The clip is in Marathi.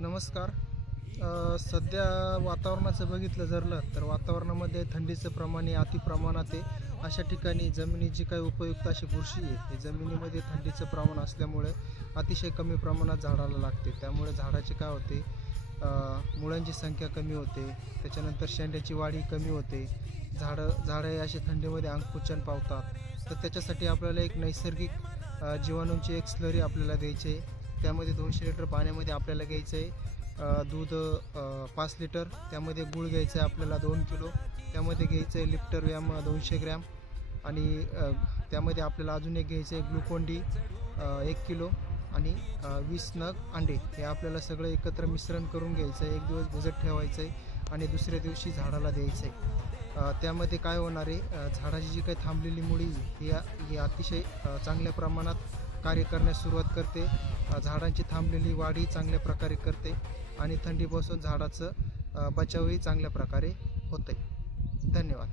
नमस्कार. सध्या वातावरणाचं बघितलं जरलं तर वातावरणामध्ये थंडीचं प्रमाण हे अति प्रमाणात आहे. अशा ठिकाणी जमिनीत जी काही उपयुक्त अशी बुरशी आहे हे जमिनीमध्ये थंडीचं प्रमाण असल्यामुळे अतिशय कमी प्रमाणात झाडाला लागते. त्यामुळे झाडाचे काय होते, मुळांची संख्या कमी होते, त्याच्यानंतर शेंड्याची वाढी कमी होते, झाडं हे असे थंडीमध्ये अंकुचन पावतात. तर त्याच्यासाठी आपल्याला एक नैसर्गिक जीवाणूंची एक स्लरी आपल्याला द्यायची आहे. त्यामध्ये 200 लिटर पाण्यामध्ये आपल्याला घ्यायचं आहे दूध, 5 लिटर, त्यामध्ये गूळ घ्यायचं आहे आपल्याला 2 किलो, त्यामध्ये घ्यायचं आहे लिप्टर व्यायाम 200 ग्रॅम, आणि त्यामध्ये आपल्याला अजून एक घ्यायचं आहे ग्लुकोन डी 1 किलो, आणि 20 नग अंडे. हे आपल्याला सगळं एकत्र मिश्रण करून घ्यायचं आहे, एक दिवस भिजत ठेवायचं आहे आणि दुसऱ्या दिवशी झाडाला द्यायचं आहे. त्यामध्ये काय होणार आहे, झाडाची जी काही थांबलेली मुळी ही अतिशय चांगल्या प्रमाणात कार्य करण्यास सुरुवात करते. झाडांची थांबलेली वाढही चांगल्या प्रकारे करते आणि थंडीपासून झाडाचं बचावही चांगल्या प्रकारे होते. धन्यवाद.